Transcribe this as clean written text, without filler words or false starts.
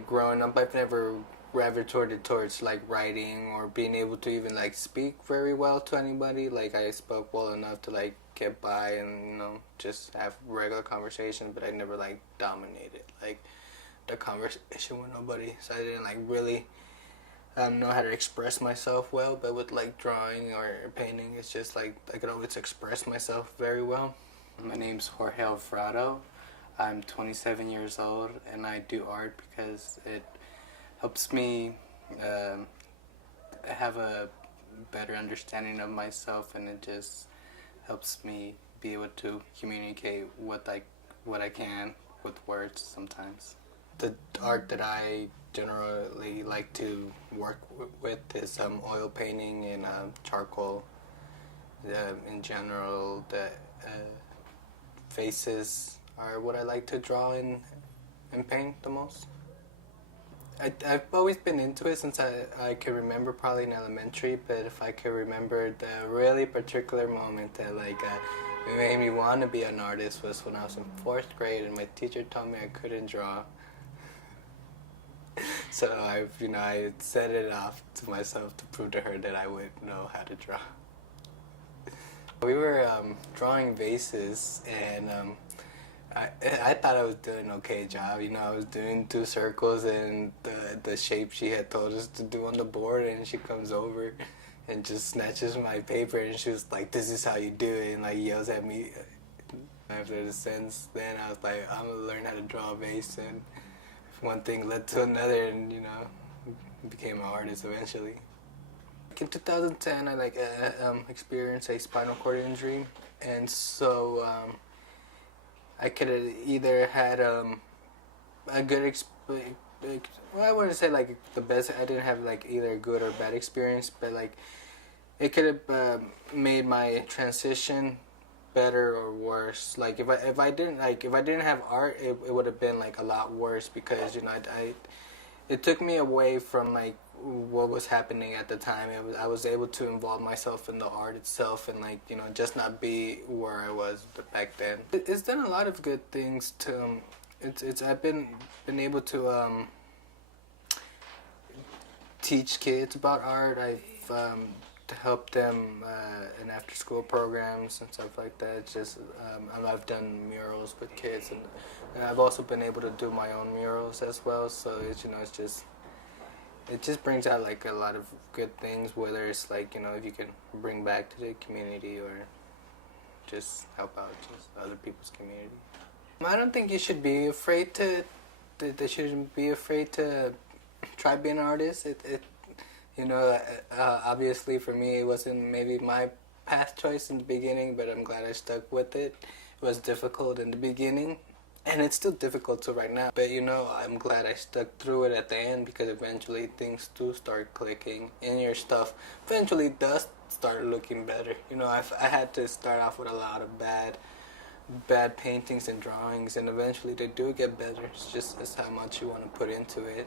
Growing up, I've never gravitated towards like writing or being able to even like speak very well to anybody. Like I spoke well enough to like get by and just have regular conversation, but I never like dominated like the conversation with nobody. So I didn't like really know how to express myself well. But with like drawing or painting, it's just like I could always express myself very well. My name's Jorge Alvarado. I'm 27 years old and I do art because it helps me have a better understanding of myself, and it just helps me be able to communicate what I can with words sometimes. The art that I generally like to work with is oil painting and charcoal. In general, the faces are what I like to draw and paint the most. I've always been into it since I can remember, probably in elementary, but if I can remember the really particular moment that made me want to be an artist was when I was in 4th grade and my teacher told me I couldn't draw. So I set it off to myself to prove to her that I would know how to draw. We were drawing vases, and I thought I was doing an okay job. I was doing 2 circles and the shape she had told us to do on the board, and she comes over and just snatches my paper, and she was like, "This is how you do it," and like yells at me. After the sense, then I was like, I'm gonna learn how to draw a vase, and one thing led to another, and became an artist eventually. In 2010, I experienced a spinal cord injury, and so I could have either had a good well, I wouldn't say like the best. I didn't have like either a good or bad experience, but like it could have made my transition better or worse. Like if I didn't have art, it would have been like a lot worse, because it took me away from like what was happening at the time. I was able to involve myself in the art itself, and just not be where I was back then. It's done a lot of good things to I've been able to teach kids about art. I've helped them in after school programs and stuff like that. It's just I've done murals with kids, and I've also been able to do my own murals as well. So it just brings out like a lot of good things, whether it's like if you can bring back to the community or just help out just other people's community. I don't think you should be afraid they shouldn't be afraid to try being an artist. Obviously for me it wasn't maybe my path choice in the beginning, but I'm glad I stuck with it. It was difficult in the beginning, and it's still difficult to right now. But I'm glad I stuck through it at the end, because eventually things do start clicking, and your stuff eventually does start looking better. I had to start off with a lot of bad paintings and drawings, and eventually they do get better. It's just how much you want to put into it.